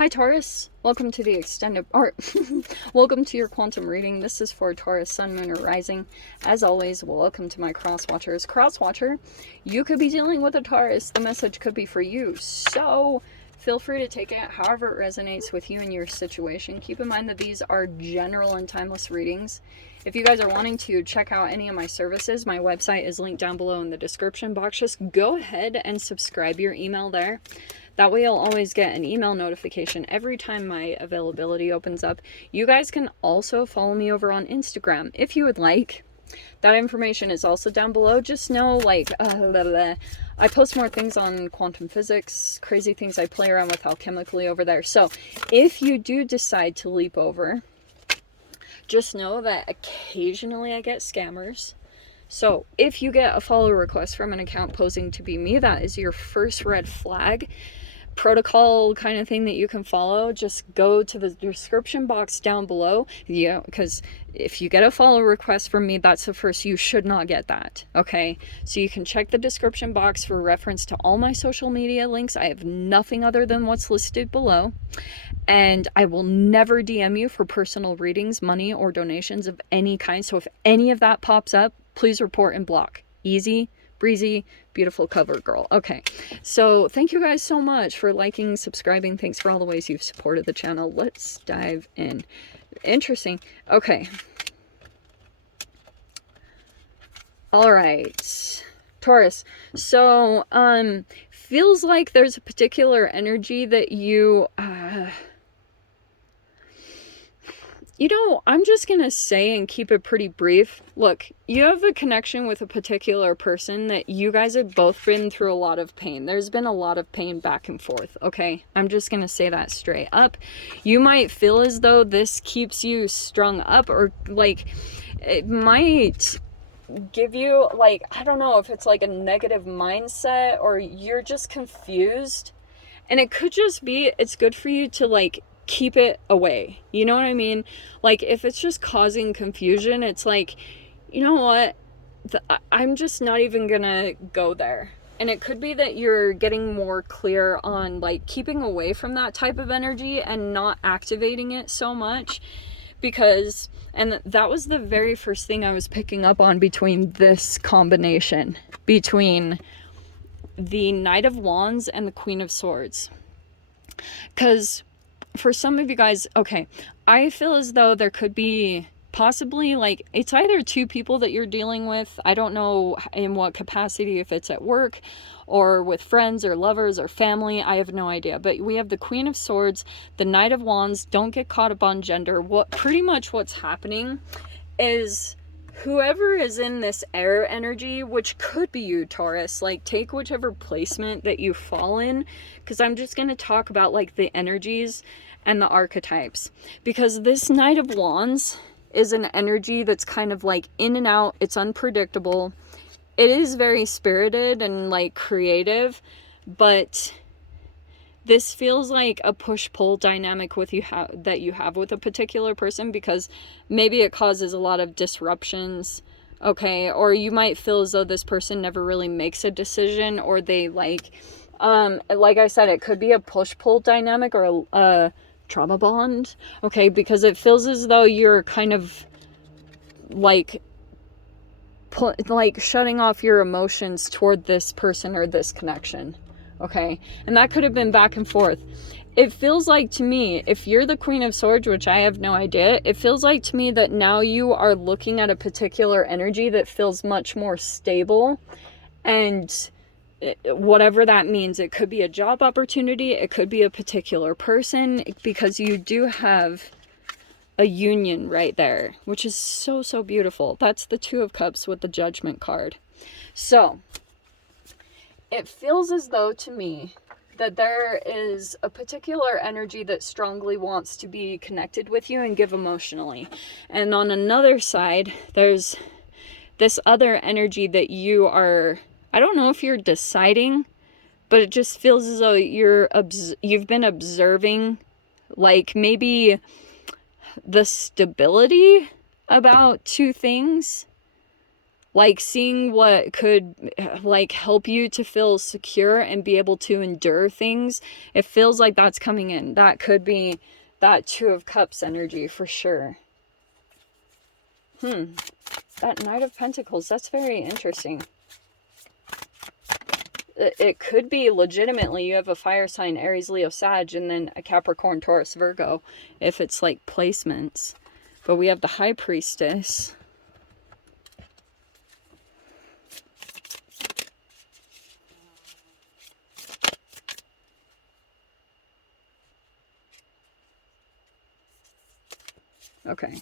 Hi Taurus, welcome to the extended art. Welcome to your quantum reading. This is for Taurus, Sun, Moon, or Rising. As always, welcome to my cross watchers. Cross watcher, you could be dealing with a Taurus. The message could be for you. So feel free to take it however it resonates with you and your situation. Keep in mind that these are general and timeless readings. If you guys are wanting to check out any of my services, my website is linked down below in the description box. Just go ahead and subscribe your email there. That way you'll always get an email notification every time my availability opens up. You guys can also follow me over on Instagram if you would like. That information is also down below. Just know, like, I post more things on quantum physics, crazy things I play around with alchemically over there. So if you do decide to leap over, just know that occasionally I get scammers. So if you get a follow request from an account posing to be me, that is your first red flag. Protocol kind of thing that you can follow, just go to the description box down below. Yeah, because if you get a follow request from me, that's the first. You should not get that. Okay, so you can check the description box for reference to all my social media links. I have nothing other than what's listed below, and I will never DM you for personal readings, money, or donations of any kind. So if any of that pops up, please report and block. Easy breezy, beautiful cover girl. Okay, so thank you guys so much for liking, subscribing. Thanks for all the ways you've supported the channel. Let's dive in. Interesting. Okay. All right, Taurus. So feels like there's a particular energy that you you know, I'm just going to say and keep it pretty brief. Look, you have a connection with a particular person that you guys have both been through a lot of pain. There's been a lot of pain back and forth, okay? I'm just going to say that straight up. You might feel as though this keeps you strung up, or like it might give you, like, I don't know if it's like a negative mindset or you're just confused. And it could just be, it's good for you to like keep it away. You know what I mean? Like if it's just causing confusion, it's like, you know what? I'm just not even gonna go there. And it could be that you're getting more clear on like keeping away from that type of energy and not activating it so much, because, and that was the very first thing I was picking up on between this combination, between the Knight of Wands and the Queen of Swords. Because for some of you guys, okay, I feel as though there could be possibly like, it's either two people that you're dealing with. I don't know in what capacity, if it's at work or with friends or lovers or family. I have no idea. But we have the Queen of Swords, the Knight of Wands. Don't get caught up on gender. Pretty much what's happening is whoever is in this air energy, which could be you, Taurus, like take whichever placement that you fall in, because I'm just going to talk about like the energies and the archetypes, because this Knight of Wands is an energy that's kind of like in and out. It's unpredictable. It is very spirited and like creative, but this feels like a push-pull dynamic with that you have with a particular person, because maybe it causes a lot of disruptions, okay? Or you might feel as though this person never really makes a decision, or they like I said, it could be a push-pull dynamic or a trauma bond, okay? Because it feels as though you're kind of like shutting off your emotions toward this person or this connection. Okay, and that could have been back and forth. It feels like to me, if you're the Queen of Swords, which I have no idea, it feels like to me that now you are looking at a particular energy that feels much more stable, and whatever that means. It could be a job opportunity, it could be a particular person, because you do have a union right there, which is so, so beautiful. That's the Two of Cups with the Judgment card. So it feels as though to me that there is a particular energy that strongly wants to be connected with you and give emotionally. And on another side, there's this other energy that you are, I don't know if you're deciding, but it just feels as though you've been observing, like maybe the stability about two things. like seeing what could like help you to feel secure and be able to endure things. It feels like that's coming in. That could be that Two of Cups energy for sure. That Knight of Pentacles, that's very interesting. It could be legitimately you have a fire sign, Aries, Leo, Sag, and then a Capricorn, Taurus, Virgo, if it's like placements. But we have the High Priestess. Okay.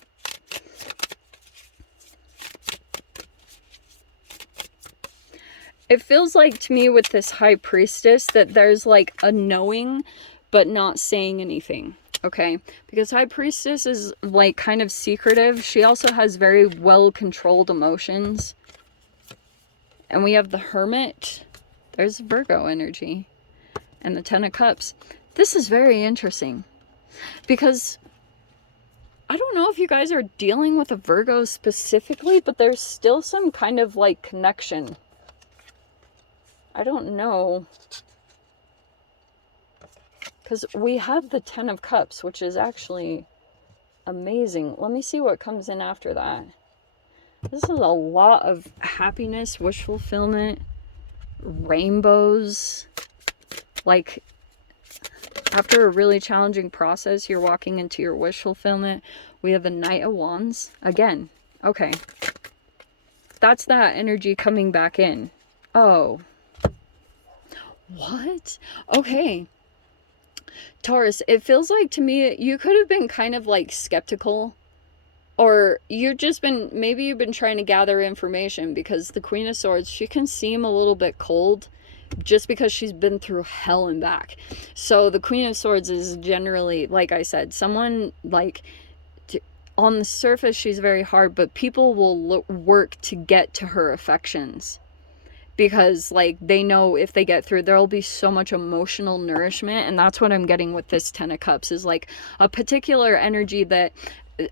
It feels like to me with this High Priestess that there's like a knowing but not saying anything, okay? Because High Priestess is like kind of secretive. She also has very well controlled emotions. And we have the Hermit. There's Virgo energy. And the Ten of Cups. This is very interesting. Because I don't know if you guys are dealing with a Virgo specifically, but there's still some kind of like connection. I don't know. Because we have the Ten of Cups, which is actually amazing. Let me see what comes in after that. This is a lot of happiness, wish fulfillment, rainbows. Like, after a really challenging process, you're walking into your wish fulfillment. We have the Knight of Wands. Again, okay. That's that energy coming back in. Oh. What? Okay. Taurus, it feels like to me you could have been kind of like skeptical, or you've just been, maybe you've been trying to gather information, because the Queen of Swords, she can seem a little bit cold just because she's been through hell and back. So the Queen of Swords is generally, like I said, someone like on the surface she's very hard, but people will work to get to her affections. Because like they know if they get through, there'll be so much emotional nourishment. And that's what I'm getting with this Ten of Cups, is like a particular energy that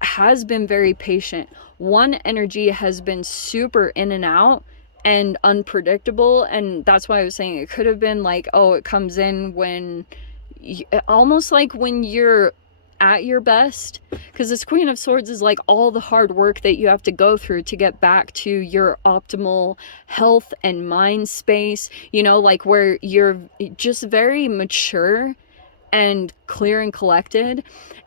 has been very patient. One energy has been super in and out and unpredictable. And that's why I was saying it could have been like, oh, it comes in when almost like when you're at your best, because this Queen of Swords is like all the hard work that you have to go through to get back to your optimal health and mind space, you know, like where you're just very mature and clear and collected.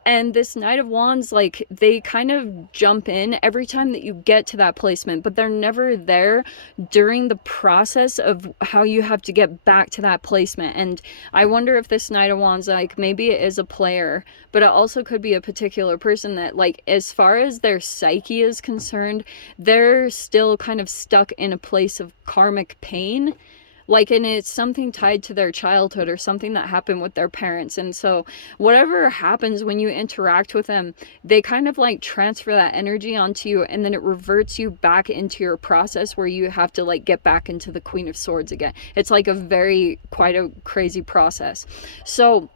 And this Knight of Wands, like they kind of jump in every time that you get to that placement, but they're never there during the process of how you have to get back to that placement. And I wonder if this Knight of Wands, like maybe it is a player, but it also could be a particular person that, like, as far as their psyche is concerned, they're still kind of stuck in a place of karmic pain. Like, and it's something tied to their childhood or something that happened with their parents. And so whatever happens when you interact with them, they kind of like transfer that energy onto you, and then it reverts you back into your process where you have to like get back into the Queen of Swords again. It's like quite a crazy process. So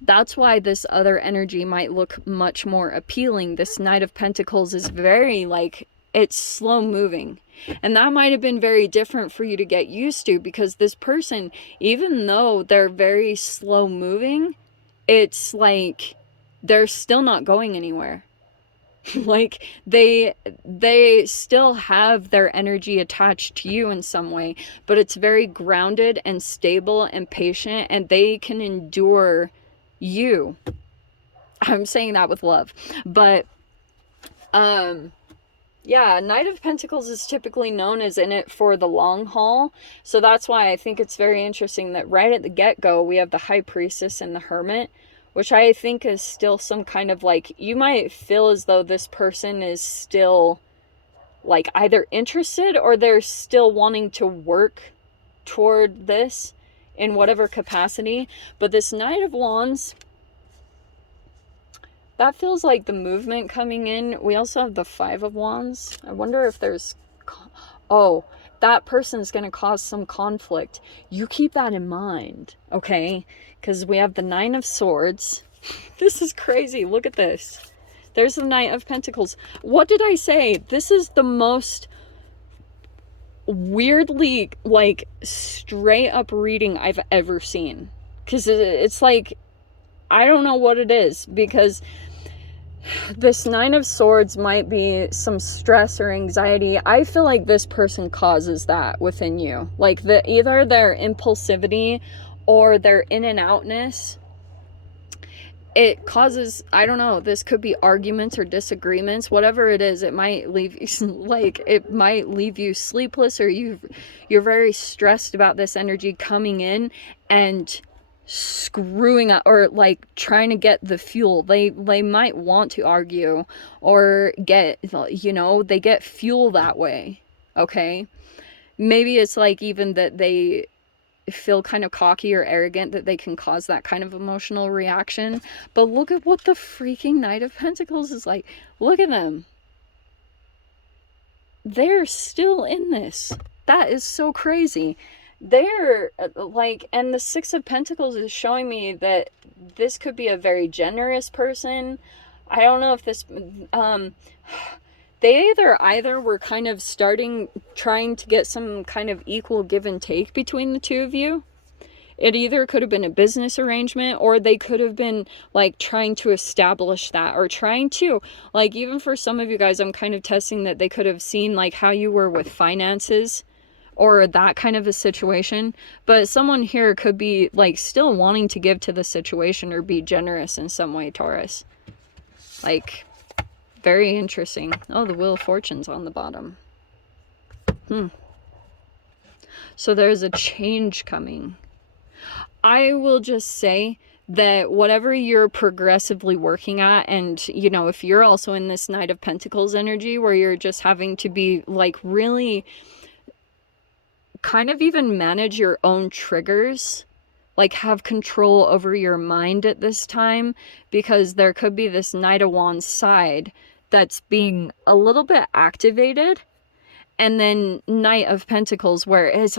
that's why this other energy might look much more appealing. This Knight of Pentacles is very like, it's slow moving. And that might have been very different for you to get used to, because this person, even though they're very slow moving, it's like they're still not going anywhere. Like they still have their energy attached to you in some way, but it's very grounded and stable and patient, and they can endure you. I'm saying that with love. But yeah, Knight of Pentacles is typically known as in it for the long haul. So that's why I think it's very interesting that right at the get-go, we have the High Priestess and the Hermit, which I think is still some kind of like, you might feel as though this person is still like either interested or they're still wanting to work toward this in whatever capacity. But this Knight of Wands, that feels like the movement coming in. We also have the Five of Wands. I wonder if there's... Oh, that person's going to cause some conflict. You keep that in mind, okay? Because we have the Nine of Swords. This is crazy. Look at this. There's the Knight of Pentacles. What did I say? This is the most weirdly, like, straight up reading I've ever seen. Because it's like, I don't know what it is, because this Nine of Swords might be some stress or anxiety. I feel like this person causes that within you. Like, either their impulsivity or their in and outness, it causes, I don't know, this could be arguments or disagreements, whatever it is. It might leave you, like, it might leave you sleepless, or you're very stressed about this energy coming in and screwing up, or like trying to get the fuel. They might want to argue or get, you know, they get fuel that way. Okay, maybe it's like even that they feel kind of cocky or arrogant that they can cause that kind of emotional reaction. But look at what the freaking Knight of Pentacles is like. Look at them, they're still in this. That is so crazy. They're like, and the Six of Pentacles is showing me that this could be a very generous person. I don't know if this, they either were kind of trying to get some kind of equal give and take between the two of you. It either could have been a business arrangement, or they could have been like trying to establish that, or trying to, like, even for some of you guys, I'm kind of testing that they could have seen like how you were with finances, or that kind of a situation. But someone here could be like still wanting to give to the situation or be generous in some way, Taurus. Like, very interesting. Oh, the Wheel of Fortune's on the bottom. So there's a change coming. I will just say that whatever you're progressively working at, and, you know, if you're also in this Knight of Pentacles energy where you're just having to be like really kind of even manage your own triggers, like have control over your mind at this time, because there could be this Knight of Wands side that's being a little bit activated. And then Knight of Pentacles, where it's,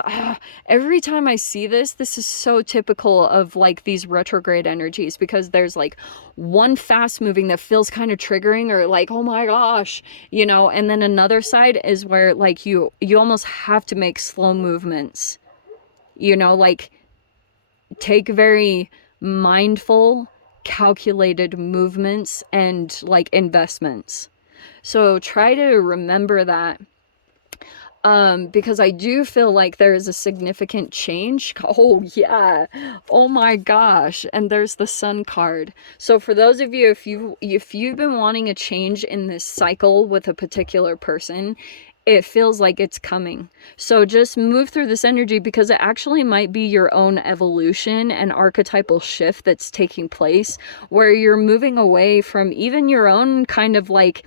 every time I see this is so typical of like these retrograde energies, because there's like one fast moving that feels kind of triggering, or like, oh my gosh, you know, and then another side is where like you almost have to make slow movements, you know, like take very mindful, calculated movements and like investments. So try to remember that. Because I do feel like there is a significant change. Oh yeah, oh my gosh. And there's the Sun card. So for those of you, if you've been wanting a change in this cycle with a particular person, it feels like it's coming. So just move through this energy, because it actually might be your own evolution and archetypal shift that's taking place, where you're moving away from even your own kind of like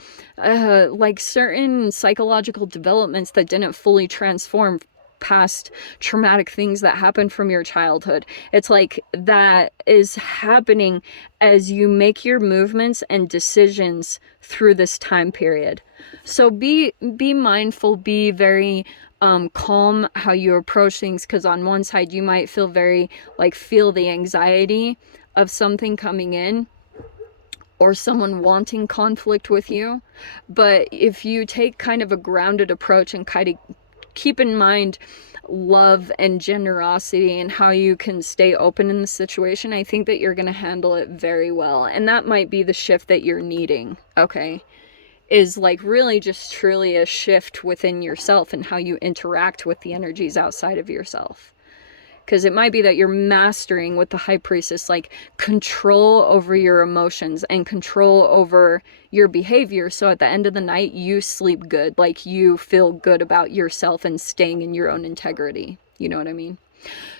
certain psychological developments that didn't fully transform past traumatic things that happened from your childhood. It's like that is happening as you make your movements and decisions through this time period. So be mindful, be very calm how you approach things, because on one side you might feel very like feel the anxiety of something coming in, or someone wanting conflict with you. But if you take kind of a grounded approach and kind of keep in mind love and generosity and how you can stay open in the situation, I think that you're going to handle it very well. And that might be the shift that you're needing, okay? Is like really just truly a shift within yourself and how you interact with the energies outside of yourself. Because it might be that you're mastering with the High Priestess, like control over your emotions and control over your behavior. So at the end of the night, you sleep good, like you feel good about yourself and staying in your own integrity. You know what I mean?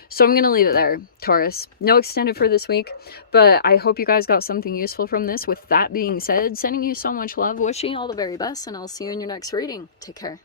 So I'm going to leave it there, Taurus. No extended for this week, but I hope you guys got something useful from this. With that being said, sending you so much love, wishing you all the very best, and I'll see you in your next reading. Take care.